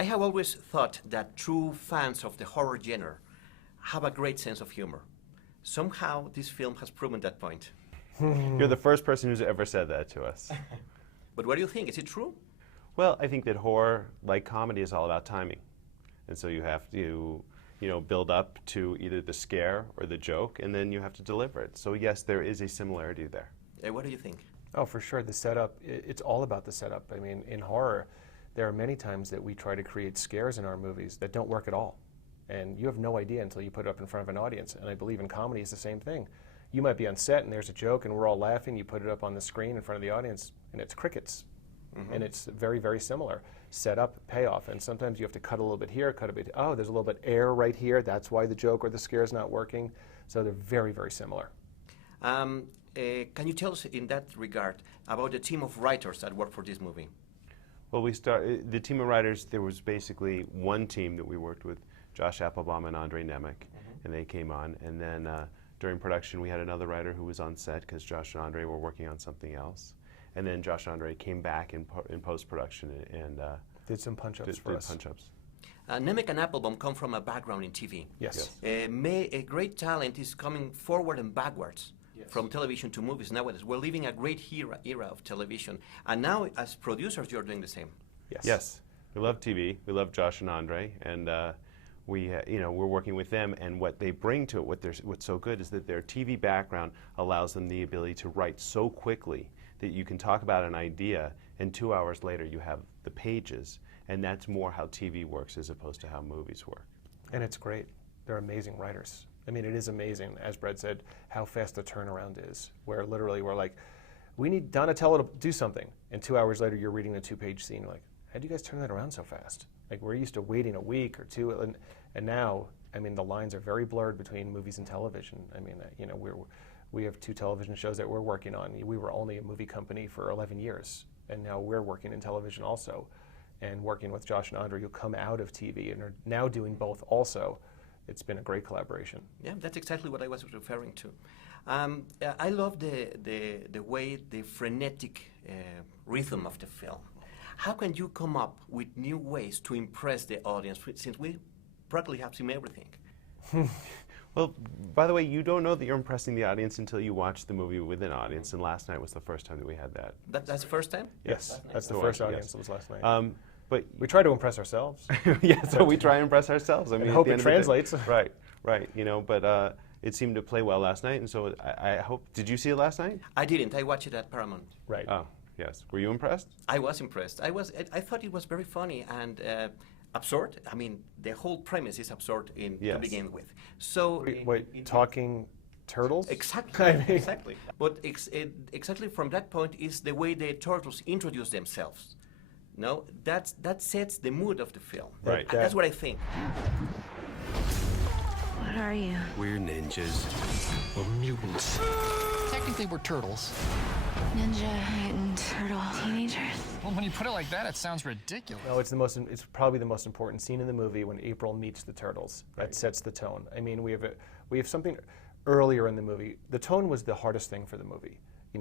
I have always thought that true fans of the horror genre have a great sense of humor. Somehow, this film has proven that point. You're the first person who's ever said that to us. But what do you think? Is it true? Well, I think that horror, like comedy, is all about timing. And so you have to, build up to either the scare or the joke, and then you have to deliver it. So yes, there is a similarity there. What do you think? Oh, for sure. The setup, it's all about the setup. I mean, in horror, there are many times that we try to create scares in our movies that don't work at all. And you have no idea until you put it up in front of an audience. And I believe in comedy it's the same thing. You might be on set and there's a joke and we're all laughing, you put it up on the screen in front of the audience and it's crickets. Mm-hmm. And it's very, very similar. Set up, payoff. And sometimes you have to cut a little bit here, cut a bit, oh, there's a little bit air right here, that's why the joke or the scare is not working. So they're very, very similar. Can you tell us in that regard about the team of writers that worked for this movie? Well, the team of writers, there was basically one team that we worked with, Josh Applebaum and Andre Nemec, and they came on. And then during production, we had another writer who was on set because Josh and Andre were working on something else. And then Josh and Andre came back in post-production and did some punch-ups for us. Nemec and Applebaum come from a background in TV. Yes. A great talent is coming forward and backwards. Yes. From television to movies nowadays. We're living a great era of television. And now, as producers, you're doing the same. Yes. Yes. We love TV. We love Josh and Andre. And we're working with them. And what they bring to it, what's so good, is that their TV background allows them the ability to write so quickly that you can talk about an idea, and 2 hours later you have the pages. And that's more how TV works as opposed to how movies work. And it's great. They're amazing writers. I mean, it is amazing, as Brett said, how fast the turnaround is, where literally we're like, we need Donatello to do something. And 2 hours later, you're reading the 2-page scene. You're like, how do you guys turn that around so fast? Like, we're used to waiting a week or two. And now, I mean, the lines are very blurred between movies and television. I mean, we have 2 television shows that we're working on. We were only a movie company for 11 years. And now we're working in television also. And working with Josh and Andre, you'll come out of TV and are now doing both also. It's been a great collaboration. Yeah, that's exactly what I was referring to. I love the way, the frenetic rhythm of the film. How can you come up with new ways to impress the audience, since we practically have seen everything? Well, by the way, you don't know that you're impressing the audience until you watch the movie with an audience, and last night was the first time that we had that. That's the first time? Yes, that's the first audience. It was last night. But we try to impress ourselves. Yeah, so we try and impress ourselves. I mean, hope it translates. Right. But it seemed to play well last night, and so I hope. Did you see it last night? I didn't. I watched it at Paramount. Right. Oh, yes. Were you impressed? I was impressed. I thought it was very funny and absurd. I mean, the whole premise is absurd to begin with. So wait, talking turtles? Exactly. Exactly. But exactly from that point is the way the turtles introduce themselves. No, that sets the mood of the film. Right. That's what I think. What are you? We're ninjas. We're mutants. Technically, we're turtles. Ninja, mutant, turtle, teenagers. Well, when you put it like that, it sounds ridiculous. No, it's probably the most important scene in the movie when April meets the turtles. That sets the tone. I mean, we have something earlier in the movie. The tone was the hardest thing for the movie.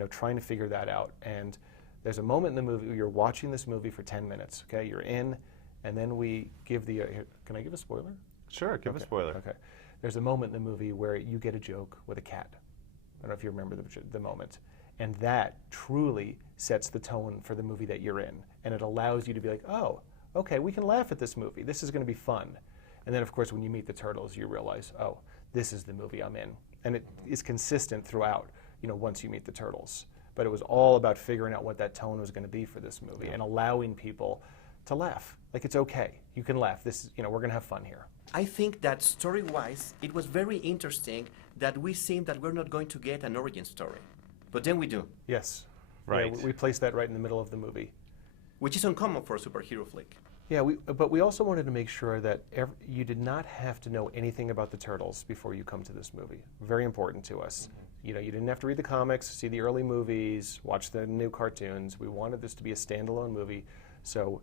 Trying to figure that out. And there's a moment in the movie where you're watching this movie for 10 minutes, okay? You're in, and then we give the, can I give a spoiler? Sure, give a spoiler. Okay. There's a moment in the movie where you get a joke with a cat. I don't know if you remember the moment. And that truly sets the tone for the movie that you're in. And it allows you to be like, oh, okay, we can laugh at this movie. This is going to be fun. And then, of course, when you meet the turtles, you realize, oh, this is the movie I'm in. And it is consistent throughout, once you meet the turtles. But it was all about figuring out what that tone was going to be for this movie and allowing people to laugh. Like, it's okay. You can laugh. We're going to have fun here. I think that story-wise, it was very interesting that we seemed that we're not going to get an origin story. But then we do. Yes. Right. Yeah, we placed that right in the middle of the movie. Which is uncommon for a superhero flick. Yeah, but we also wanted to make sure that you did not have to know anything about the turtles before you come to this movie. Very important to us. Mm-hmm. You didn't have to read the comics, see the early movies, watch the new cartoons. We wanted this to be a standalone movie, so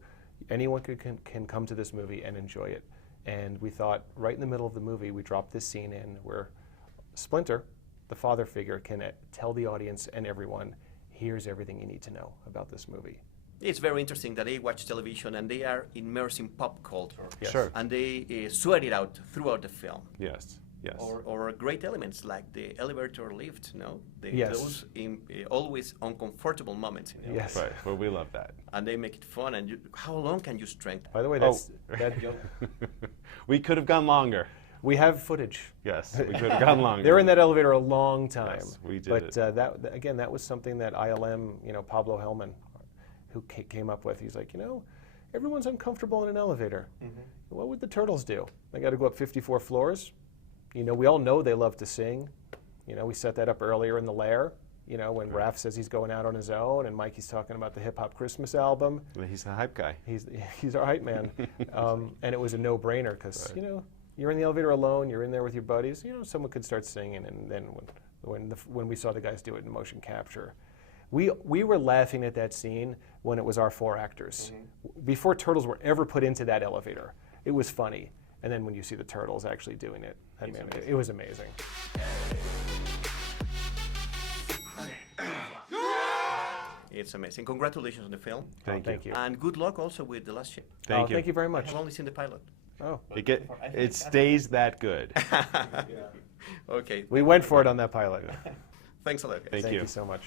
anyone can come to this movie and enjoy it. And we thought, right in the middle of the movie, we dropped this scene in where Splinter, the father figure, can tell the audience and everyone, here's everything you need to know about this movie. it's very interesting that they watch television and they are immersed in pop culture. Yes. Sure. And they sweat it out throughout the film. Yes. Yes. Or great elements like the elevator lift, no? Yes. Those always uncomfortable moments. You know? Yes. Right. Well, we love that. And they make it fun. And how long can you strengthen? By the way, Oh. that We could have gone longer. we have footage. Yes, we could have gone longer. They're in that elevator a long time. Yes, we did But it. that was something that ILM, Pablo Hellman, who came up with. He's like, everyone's uncomfortable in an elevator. What would the turtles do? They got to go up 54 floors. We all know they love to sing. We set that up earlier in the lair. When Raph says he's going out on his own, and Mikey's talking about the Hip Hop Christmas album. Well, he's the hype guy. He's our hype man. And it was a no-brainer because you're in the elevator alone. You're in there with your buddies. Someone could start singing, and then when we saw the guys do it in motion capture, we were laughing at that scene when it was our 4 actors. Before turtles were ever put into that elevator, it was funny. And then when you see the turtles actually doing it, it was amazing. It's amazing. Congratulations on the film. Thank you. And good luck also with The Last Ship. Thank you. Thank you very much. I've only seen the pilot. Oh, It stays that good. Okay. we went for it on that pilot. Thanks a lot, guys. Thank Thank you. you so much.